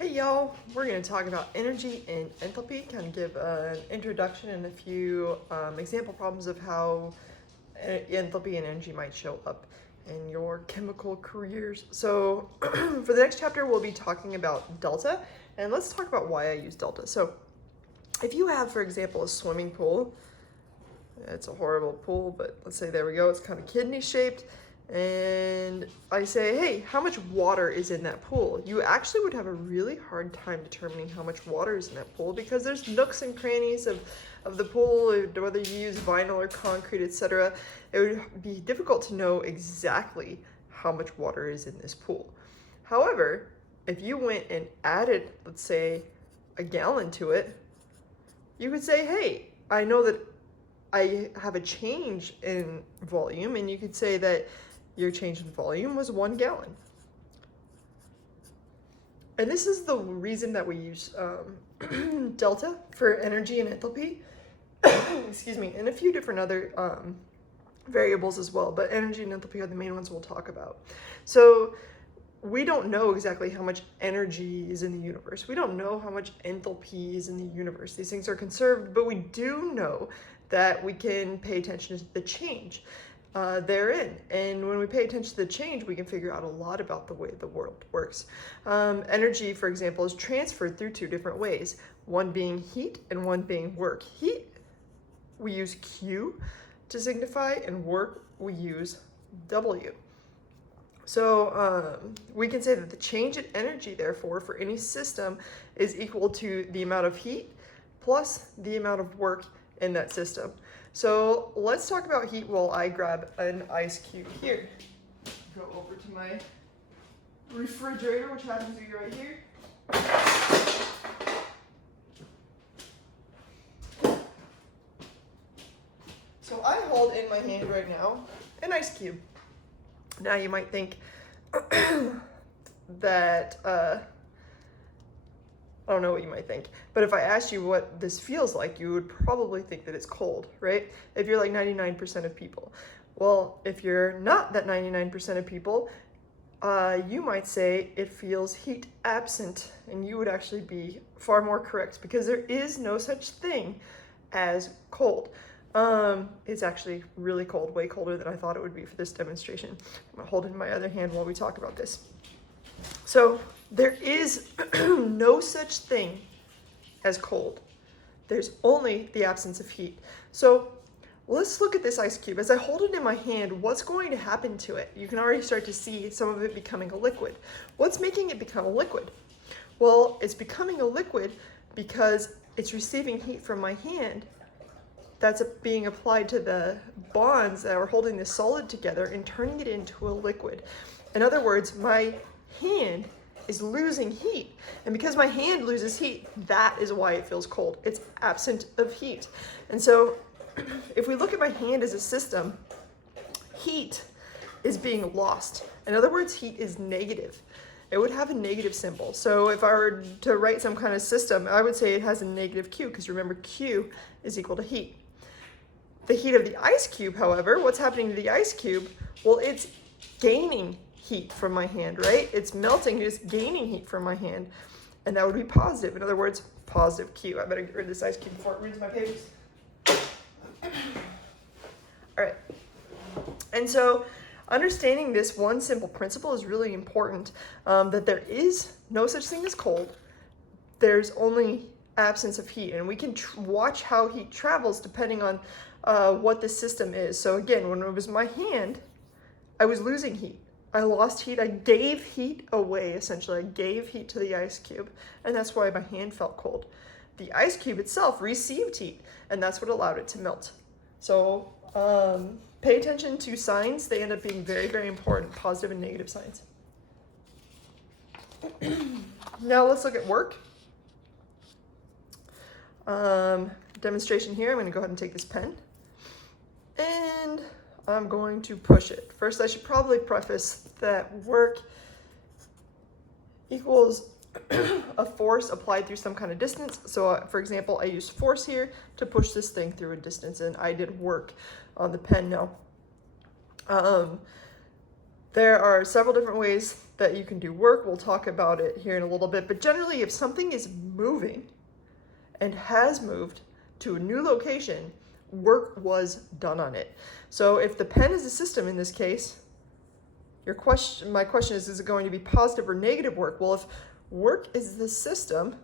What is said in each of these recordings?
Hey y'all, we're going to talk about energy and enthalpy, kind of give an introduction and a few example problems of how enthalpy and energy might show up in your chemical careers. So for the next chapter, we'll be talking about delta, and let's talk about why I use delta. So if you have, for example, a swimming pool, it's a horrible pool, but let's say there we go, it's kind of kidney shaped. And I say, hey, how much water is in that pool? You actually would have a really hard time determining how much water is in that pool because there's nooks and crannies of the pool, whether you use vinyl or concrete, etc. It would be difficult to know exactly how much water is in this pool. However, if you went and added, let's say, a gallon to it, you could say, hey, I know that I have a change in volume, and you could say that your change in volume was 1 gallon. And this is the reason that we use delta for energy and enthalpy, excuse me, and a few different other variables as well, but energy and enthalpy are the main ones we'll talk about. So we don't know exactly how much energy is in the universe. We don't know how much enthalpy is in the universe. These things are conserved, but we do know that we can pay attention to the change therein. And when we pay attention to the change, we can figure out a lot about the way the world works. Energy, for example, is transferred through 2 different ways, one being heat and one being work. Heat, we use Q to signify, and work, we use W. So we can say that the change in energy, therefore, for any system is equal to the amount of heat plus the amount of work in that system. So let's talk about heat while I grab an ice cube here. Go over to my refrigerator, which happens to be right here. So I hold in my hand right now an ice cube. Now you might think that, I don't know what you might think, but if I asked you what this feels like, you would probably think that it's cold, right? If you're like 99% of people. Well, if you're not that 99% of people, you might say it feels heat absent, and you would actually be far more correct because there is no such thing as cold. It's actually really cold, way colder than I thought it would be for this demonstration. I'm gonna hold it in my other hand while we talk about this. So there is no such thing as cold. There's only the absence of heat. So let's look at this ice cube. As I hold it in my hand, what's going to happen to it? You can already start to see some of it becoming a liquid. What's making it become a liquid? Well, it's becoming a liquid because it's receiving heat from my hand that's being applied to the bonds that are holding this solid together and turning it into a liquid. In other words, my hand is losing heat. And because my hand loses heat, that is why it feels cold. It's absent of heat. And so if we look at my hand as a system, heat is being lost. In other words, heat is negative. It would have a negative symbol. So if I were to write some kind of system, I would say it has a negative Q, because remember, Q is equal to heat. The heat of the ice cube, however, what's happening to the ice cube? Well, it's gaining heat from my hand, right? It's melting, it's gaining heat from my hand, and that would be positive. In other words, positive Q. I better get rid of this ice cube before it reads my papers. All right. And so understanding this one simple principle is really important, that there is no such thing as cold. There's only absence of heat, and we can watch how heat travels depending on what the system is. So again, when it was my hand, I was losing heat. I lost heat. I gave heat away, essentially. I gave heat to the ice cube, and that's why my hand felt cold. The ice cube itself received heat, and that's what allowed it to melt. So pay attention to signs. They end up being very, very important, positive and negative signs. Now let's look at work. Demonstration here. I'm going to go ahead and take this pen, and I'm going to push it. First, I should probably preface that work equals a force applied through some kind of distance. So for example, I used force here to push this thing through a distance, and I did work on the pen now. There are several different ways that you can do work. We'll talk about it here in a little bit, but generally if something is moving and has moved to a new location, work was done on it. So if the pen is a system in this case, my question is it going to be positive or negative work? Well, if work is the system,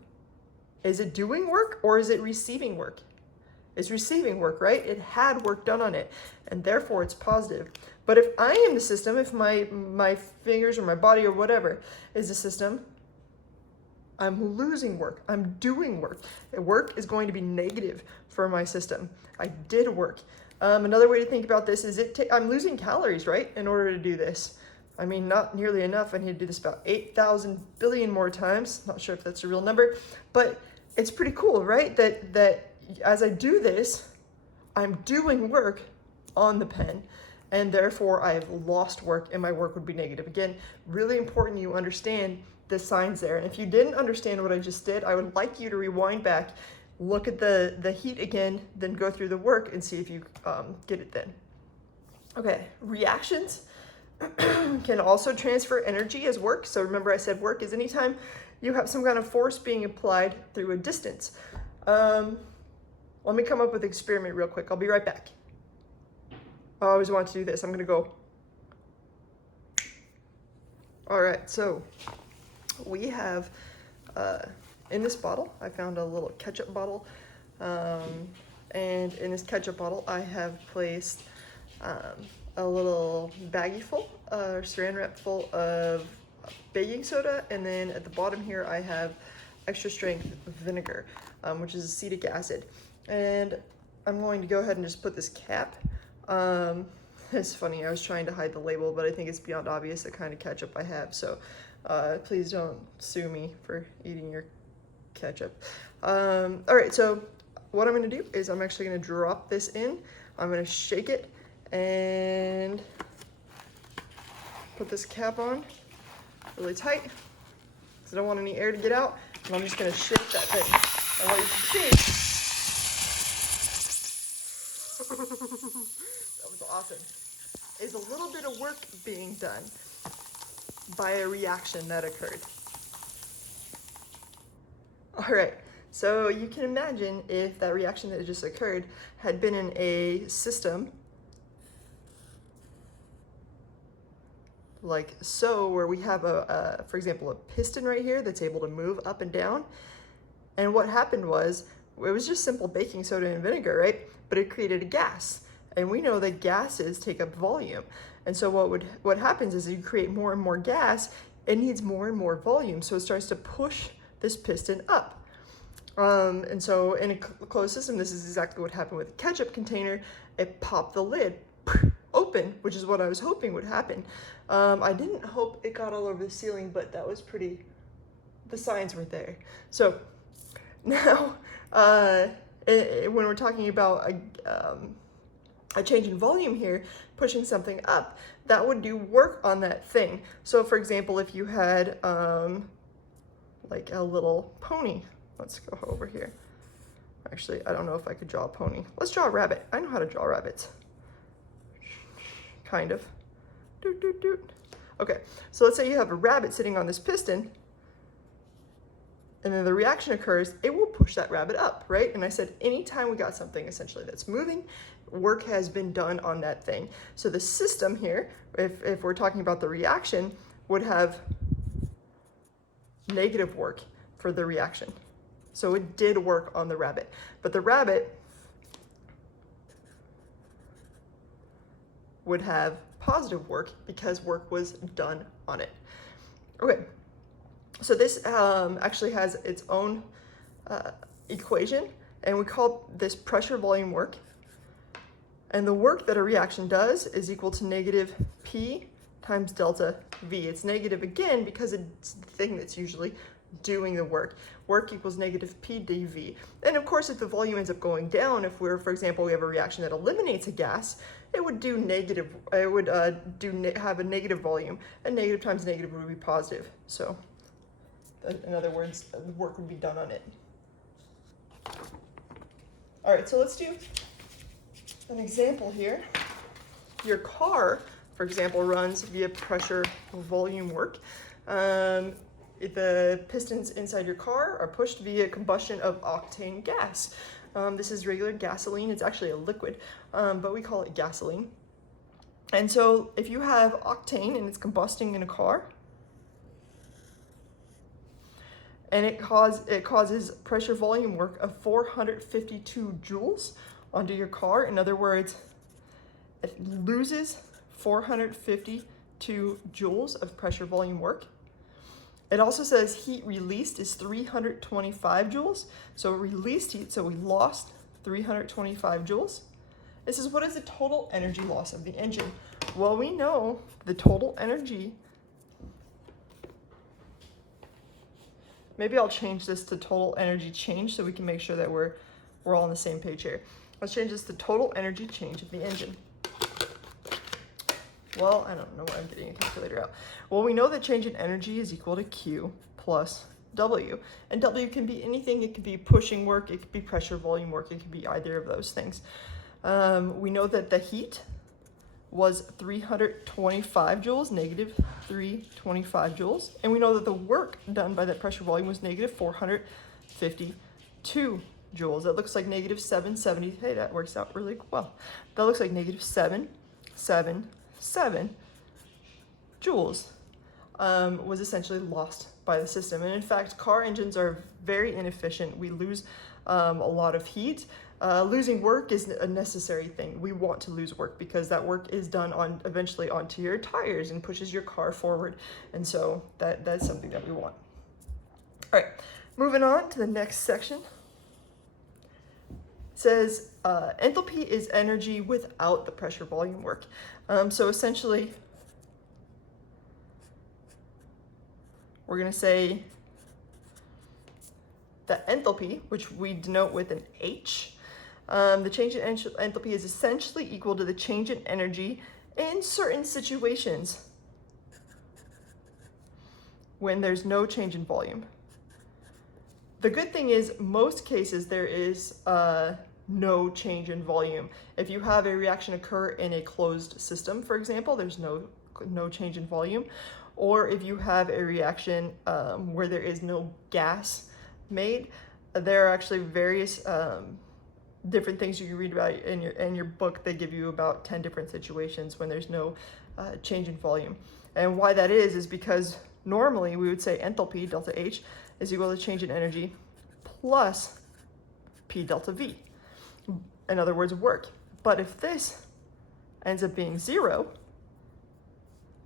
is it doing work or is it receiving work? It's receiving work, right? It had work done on it, and therefore it's positive. But if I am the system, if my fingers or my body or whatever is the system, I'm losing work. I'm doing work. Work is going to be negative for my system. I did work. Another way to think about this is I'm losing calories, right, in order to do this. I mean, not nearly enough. I need to do this about 8,000 billion more times. Not sure if that's a real number, but it's pretty cool, right? That as I do this, I'm doing work on the pen, and therefore I've lost work and my work would be negative. Again, really important you understand the signs there. And if you didn't understand what I just did, I would like you to rewind back, look at the heat again, then go through the work and see if you get it then. Okay, reactions can also transfer energy as work. So remember I said work is anytime you have some kind of force being applied through a distance. Let me come up with an experiment real quick. I'll be right back. I always want to do this. I'm gonna go. All right, so we have, in this bottle, I found a little ketchup bottle. And in this ketchup bottle, I have placed a little baggie full, saran wrap full of baking soda. And then at the bottom here, I have extra strength vinegar, which is acetic acid. And I'm going to go ahead and just put this cap. It's funny, I was trying to hide the label, but I think it's beyond obvious the kind of ketchup I have. So please don't sue me for eating your ketchup. All right, so what I'm gonna do is I'm actually gonna drop this in. I'm gonna shake it and put this cap on really tight because I don't want any air to get out. And I'm just gonna shake that thing. And what you can see, that was awesome, is a little bit of work being done by a reaction that occurred. All right, so you can imagine if that reaction that just occurred had been in a system like so, where we have for example, a piston right here that's able to move up and down. And what happened was, it was just simple baking soda and vinegar, right? But it created a gas. And we know that gases take up volume. And so what happens is you create more and more gas, it needs more and more volume. So it starts to push this piston up. And so in a closed system, this is exactly what happened with the ketchup container. It popped the lid open, which is what I was hoping would happen. I didn't hope it got all over the ceiling, but that was the signs were there. So now, when we're talking about a change in volume here, pushing something up, that would do work on that thing. So for example, if you had like a little pony, let's go over here. Actually, I don't know if I could draw a pony. Let's draw a rabbit. I know how to draw rabbits. Kind of. Doot, doot, doot. Okay, so let's say you have a rabbit sitting on this piston, and then the reaction occurs, it will push that rabbit up, right? And I said, anytime we got something essentially that's moving, work has been done on that thing. So the system here, if we're talking about the reaction, would have negative work for the reaction. So it did work on the rabbit, but the rabbit would have positive work because work was done on it. Okay, so this actually has its own equation, and we call this pressure volume work. And the work that a reaction does is equal to negative P times delta V. It's negative again because it's the thing that's usually doing the work. Work equals negative P dV. And of course, if the volume ends up going down, if we're, for example, we have a reaction that eliminates a gas, it would do negative, it would have a negative volume, and negative times negative would be positive. So in other words, the work would be done on it. All right, so let's do an example here. Your car, for example, runs via pressure volume work. The pistons inside your car are pushed via combustion of octane gas. This is regular gasoline. It's actually a liquid, but we call it gasoline. And so if you have octane and it's combusting in a car, and it causes pressure volume work of 452 joules onto your car. In other words, it loses 452 joules of pressure volume work. It also says heat released is 325 joules. So released heat, so we lost 325 joules. This is what is the total energy loss of the engine? Well, we know the total energy. Maybe I'll change this to total energy change so we can make sure that we're all on the same page here. Let's change this to total energy change of the engine. Well, I don't know why I'm getting a calculator out. Well, we know that change in energy is equal to Q plus W. And W can be anything. It could be pushing work, it could be pressure volume work, it could be either of those things. We know that the heat was 325 joules, negative 325 joules. And we know that the work done by that pressure volume was negative 452 joules. That looks like negative 770. Hey, that works out really well. That looks like negative 777 joules was essentially lost by the system. And in fact, car engines are very inefficient. We lose a lot of heat. Losing work is a necessary thing. We want to lose work because that work is done eventually onto your tires and pushes your car forward. And so that's something that we want. All right, moving on to the next section. It says enthalpy is energy without the pressure volume work. So essentially, we're going to say that enthalpy, which we denote with an H, the change in enthalpy is essentially equal to the change in energy in certain situations when there's no change in volume. The good thing is most cases there is no change in volume. If you have a reaction occur in a closed system, for example, there's no change in volume. Or if you have a reaction where there is no gas made, there are actually various different things you can read about in your book. They give you about 10 different situations when there's no change in volume. And why that is because normally we would say enthalpy, delta H, is equal to change in energy plus P delta V. In other words, work. But if this ends up being 0,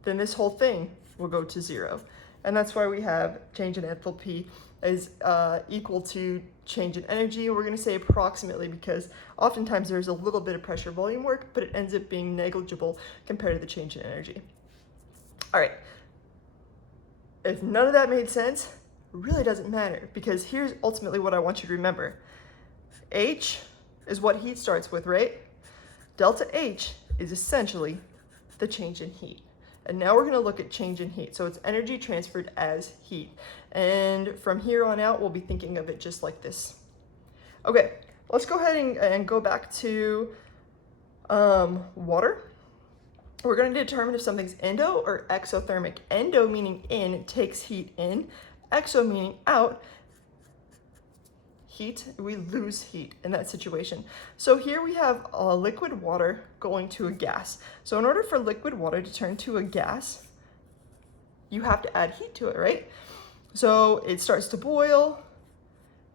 then this whole thing will go to 0. And that's why we have change in enthalpy is equal to change in energy. We're going to say approximately because oftentimes there's a little bit of pressure volume work, but it ends up being negligible compared to the change in energy. All right. If none of that made sense, it really doesn't matter because here's ultimately what I want you to remember. H is what heat starts with, right? Delta H is essentially the change in heat. And now we're going to look at change in heat. So it's energy transferred as heat. And from here on out, we'll be thinking of it just like this. Okay, let's go ahead and go back to water. We're going to determine if something's endo or exothermic. Endo meaning in, it takes heat in. Exo meaning out. Heat, we lose heat in that situation. So here we have liquid water going to a gas. So in order for liquid water to turn to a gas, you have to add heat to it, right? So it starts to boil,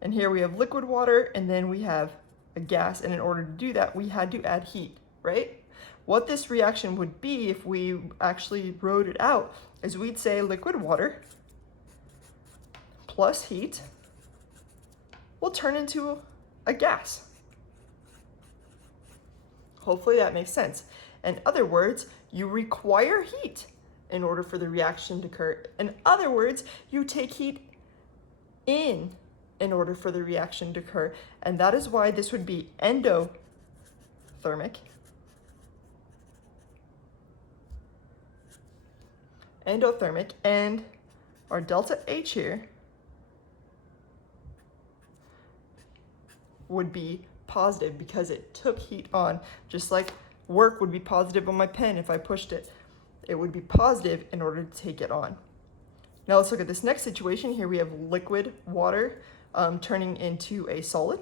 and here we have liquid water, and then we have a gas, and in order to do that, we had to add heat, right? What this reaction would be if we actually wrote it out is we'd say liquid water plus heat will turn into a gas. Hopefully that makes sense. In other words, you require heat in order for the reaction to occur. In other words, you take heat in order for the reaction to occur. And that is why this would be endothermic. Endothermic, and our delta H here would be positive because it took heat on, just like work would be positive on my pen if I pushed it. It would be positive in order to take it on. Now let's look at this next situation. Here we have liquid water turning into a solid.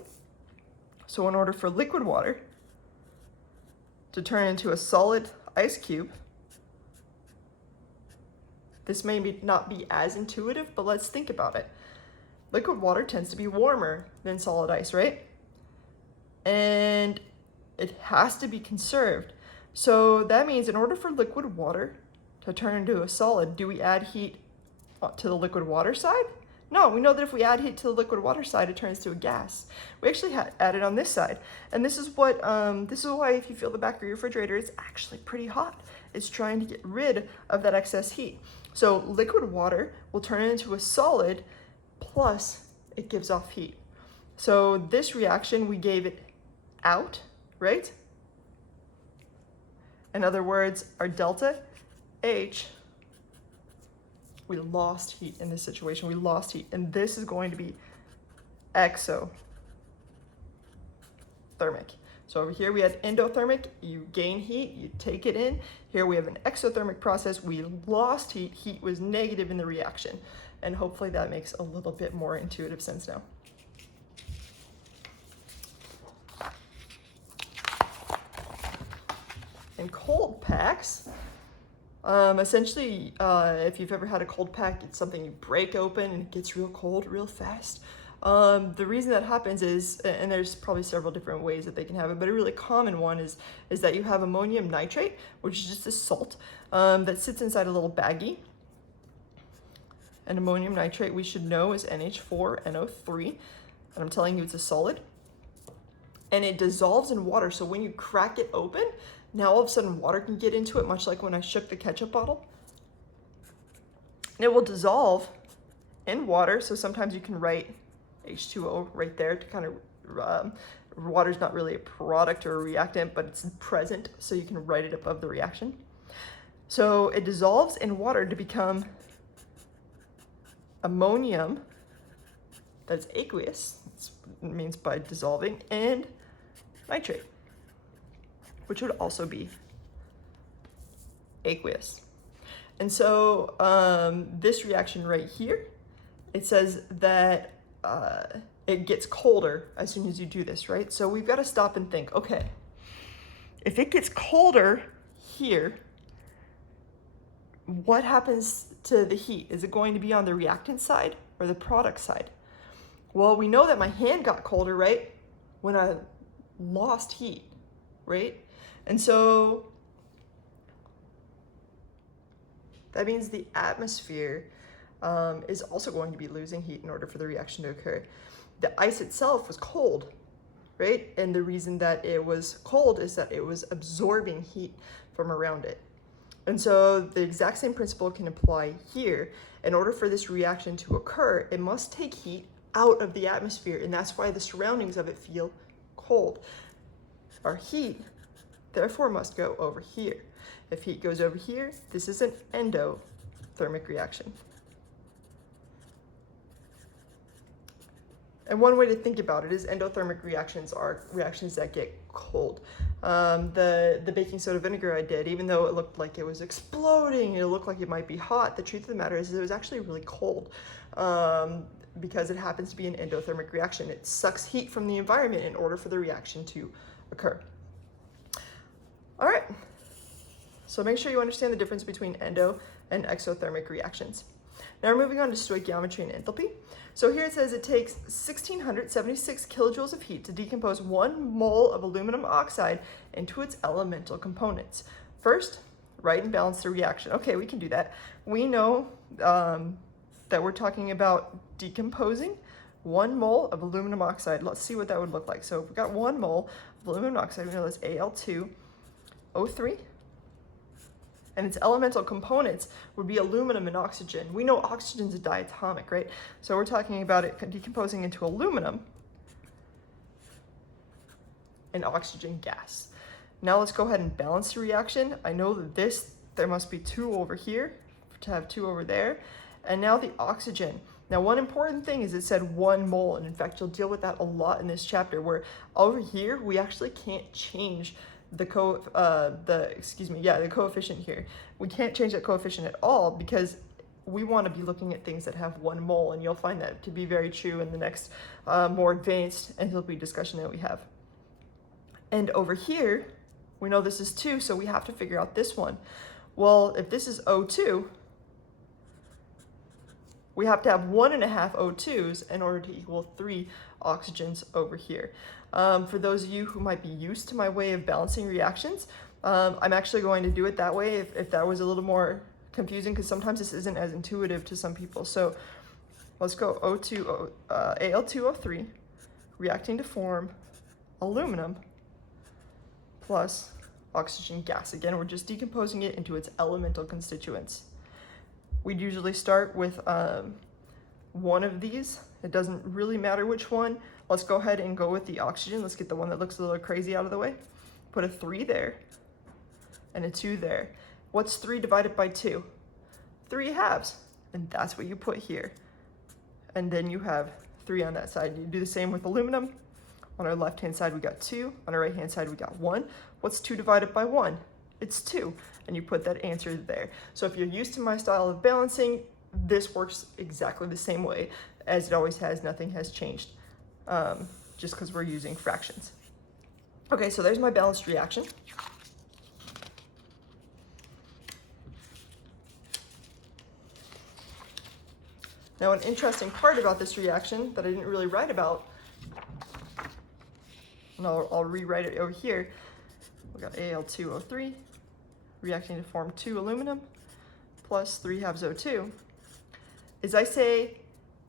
So in order for liquid water to turn into a solid ice cube, this may not be as intuitive, but let's think about it. Liquid water tends to be warmer than solid ice, right? And it has to be conserved. So that means in order for liquid water to turn into a solid, do we add heat to the liquid water side? No, we know that if we add heat to the liquid water side, it turns to a gas. We actually add it on this side. And this is why if you feel the back of your refrigerator, it's actually pretty hot. It's trying to get rid of that excess heat. So liquid water will turn it into a solid, plus it gives off heat. So this reaction, we gave it out, right? In other words, our delta H, we lost heat in this situation. We lost heat, and this is going to be exothermic. So over here we had endothermic, you gain heat, you take it in. Here we have an exothermic process, we lost heat, heat was negative in the reaction. And hopefully that makes a little bit more intuitive sense now. In cold packs, essentially, if you've ever had a cold pack, it's something you break open and it gets real cold real fast. The reason that happens is, and there's probably several different ways that they can have it, but a really common one is that you have ammonium nitrate, which is just a salt that sits inside a little baggie. And ammonium nitrate, we should know, is NH4NO3, and I'm telling you it's a solid. And it dissolves in water, so when you crack it open, now all of a sudden water can get into it, much like when I shook the ketchup bottle. And it will dissolve in water, so sometimes you can write H2O right there to kind of, water's not really a product or a reactant, but it's present, so you can write it above the reaction. So it dissolves in water to become ammonium, that's aqueous, it means by dissolving, and nitrate, which would also be aqueous. And so this reaction right here, it says that it gets colder as soon as you do this, right? So we've got to stop and think, okay, if it gets colder here, what happens to the heat? Is it going to be on the reactant side or the product side? Well, we know that my hand got colder, right? When I lost heat, right? And so that means the atmosphere is also going to be losing heat in order for the reaction to occur. The ice itself was cold, right? And the reason that it was cold is that it was absorbing heat from around it. And so the exact same principle can apply here. In order for this reaction to occur, it must take heat out of the atmosphere, and that's why the surroundings of it feel cold. Our heat, therefore, must go over here. If heat goes over here, this is an endothermic reaction. And one way to think about it is endothermic reactions are reactions that get cold. The baking soda vinegar I did, even though it looked like it was exploding, it looked like it might be hot, the truth of the matter is it was actually really cold because it happens to be an endothermic reaction. It sucks heat from the environment in order for the reaction to occur. All right, so make sure you understand the difference between endo and exothermic reactions. Now we're moving on to stoichiometry and enthalpy. So here it says it takes 1,676 kilojoules of heat to decompose 1 mole of aluminum oxide into its elemental components. First, write and balance the reaction. Okay, we can do that. We know that we're talking about decomposing 1 mole of aluminum oxide. Let's see what that would look like. So if we got 1 mole of aluminum oxide, we know that's Al2O3. And its elemental components would be aluminum and oxygen. We know oxygen's a diatomic, right? So we're talking about it decomposing into aluminum and oxygen gas. Now let's go ahead and balance the reaction. I know that there must be 2 over here to have 2 over there. And now the oxygen. Now one important thing is it said 1 mole, and in fact you'll deal with that a lot in this chapter, where over here we actually can't change the coefficient here. We can't change that coefficient at all because we want to be looking at things that have 1 mole, and you'll find that to be very true in the next more advanced enthalpy discussion that we have. And over here, we know this is 2, so we have to figure out this one. Well, if this is O2, we have to have 1.5 O2s in order to equal 3 oxygens over here. For those of you who might be used to my way of balancing reactions, I'm actually going to do it that way if that was a little more confusing, because sometimes this isn't as intuitive to some people. So let's go Al2O3 reacting to form aluminum plus oxygen gas. Again, we're just decomposing it into its elemental constituents. We'd usually start with one of these. It doesn't really matter which one. Let's go ahead and go with the oxygen. Let's get the one that looks a little crazy out of the way. Put a 3 there and a 2 there. What's 3 divided by 2? 3 halves, and that's what you put here. And then you have 3 on that side. You do the same with aluminum. On our left-hand side, we got 2. On our right-hand side, we got 1. What's 2 divided by 1? It's 2, and you put that answer there. So if you're used to my style of balancing, this works exactly the same way as it always has. Nothing has changed, just because we're using fractions. Okay, so there's my balanced reaction. Now, an interesting part about this reaction that I didn't really write about, and I'll rewrite it over here. We got Al2O3 reacting to form 2 aluminum plus 3 halves O2, is I say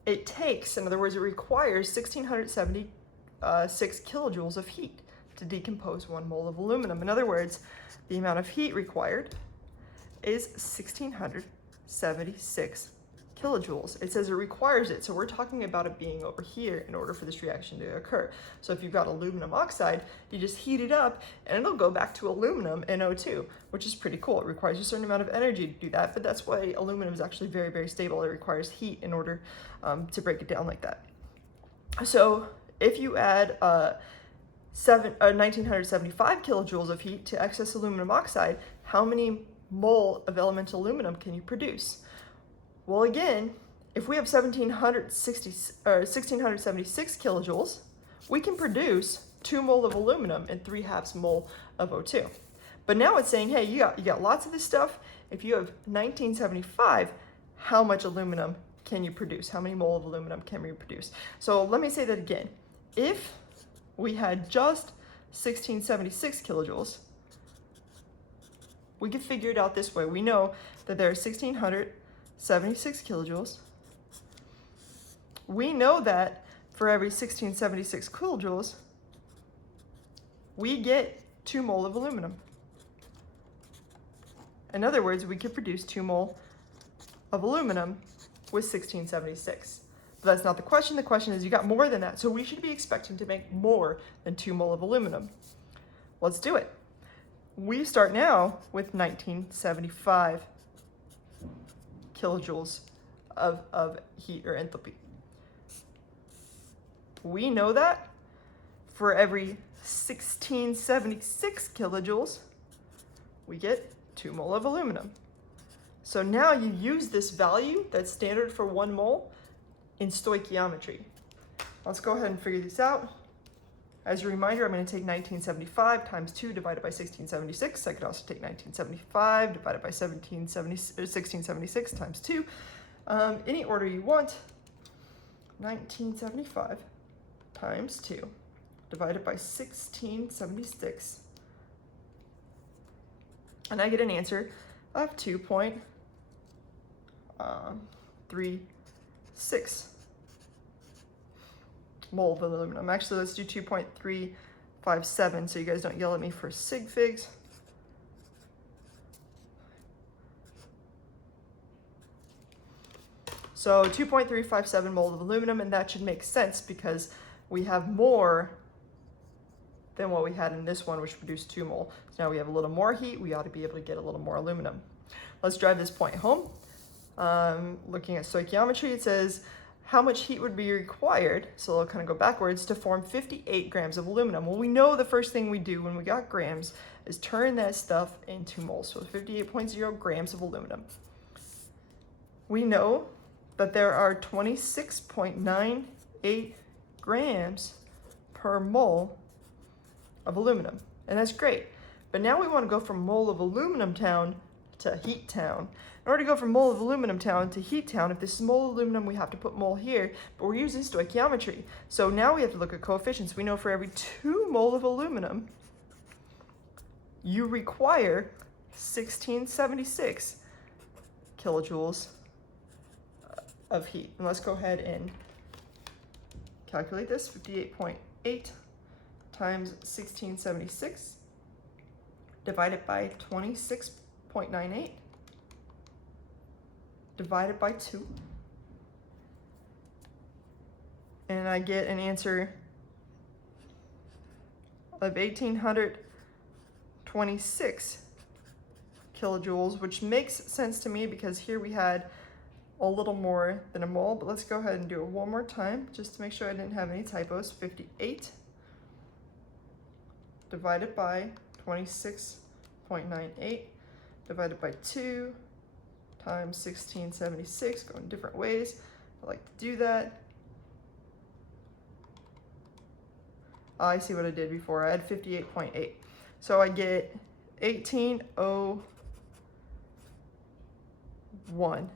it takes, in other words, it requires 1676 kilojoules of heat to decompose 1 mole of aluminum. In other words, the amount of heat required is 1676 kilojoules. It says it requires it, so we're talking about it being over here in order for this reaction to occur. So if you've got aluminum oxide, you just heat it up and it'll go back to aluminum and O2, which is pretty cool. It requires a certain amount of energy to do that, but that's why aluminum is actually very, very stable. It requires heat in order to break it down like that. So if you add 1975 kilojoules of heat to excess aluminum oxide, how many mole of elemental aluminum can you produce? Well, again, if we have 1676 kilojoules, we can produce 2 mole of aluminum and 3 halves mole of O2. But now it's saying, hey, you got lots of this stuff. If you have 1975, how much aluminum can you produce? How many mole of aluminum can we produce? So let me say that again. If we had just 1676 kilojoules, we could figure it out this way. We know that there are 1676 kilojoules. We know that for every 1676 kilojoules, we get 2 mole of aluminum. In other words, we could produce 2 mole of aluminum with 1676. But that's not the question. The question is, you got more than that. So we should be expecting to make more than 2 mole of aluminum. Let's do it. We start now with 1975 kilojoules of heat or enthalpy. We know that for every 1676 kilojoules, we get 2 mole of aluminum. So now you use this value that's standard for 1 mole in stoichiometry. Let's go ahead and figure this out. As a reminder, I'm going to take 1975 times 2 divided by 1676. I could also take 1975 divided by 1676 times 2. Any order you want. 1975 times 2 divided by 1676. And I get an answer of 2.36 mole of aluminum. Actually, let's do 2.357 so you guys don't yell at me for sig figs. So 2.357 mole of aluminum, and that should make sense because we have more than what we had in this one, which produced 2 mole. So now we have a little more heat. We ought to be able to get a little more aluminum. Let's drive this point home. Looking at stoichiometry, it says how much heat would be required, so I'll kind of go backwards, to form 58 grams of aluminum. Well, we know the first thing we do when we got grams is turn that stuff into moles. So 58.0 grams of aluminum. we know that there are 26.98 grams per mole of aluminum, and that's great. But now we want to go from mole of aluminum town to heat town. In order to go from mole of aluminum town to heat town, if this is mole of aluminum, we have to put mole here, but we're using stoichiometry. So now we have to look at coefficients. We know for every 2 mole of aluminum, you require 1676 kilojoules of heat. And let's go ahead and calculate this. 58.8 times 1676 divided by 26.98 divided by 2. And I get an answer of 1826 kilojoules, which makes sense to me because here we had a little more than a mole. But let's go ahead and do it one more time just to make sure I didn't have any typos. 58 divided by 26.98 divided by 2 times 1676, going different ways. I like to do that. I see what I did before. I had 58.8. So I get 1801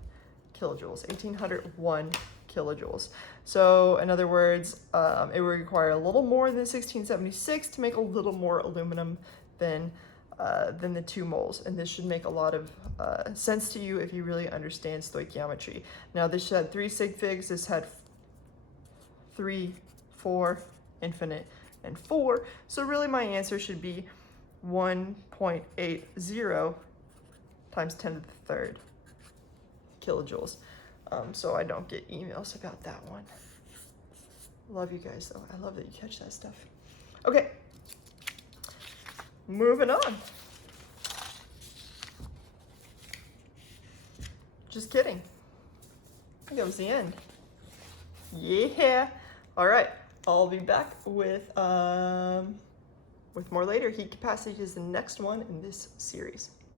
kilojoules, 1801 kilojoules. So in other words, it would require a little more than 1676 to make a little more aluminum than the 2 moles. And this should make a lot of sense to you if you really understand stoichiometry. Now this had 3 sig figs, this had 3, 4, infinite, and 4. So really my answer should be 1.80 times 10 to the 3rd kilojoules. So I don't get emails about that one. Love you guys though. I love that you catch that stuff. Okay, moving on. Just kidding. I think that was the end. Yeah. All right. I'll be back with more later. Heat capacity is the next one in this series.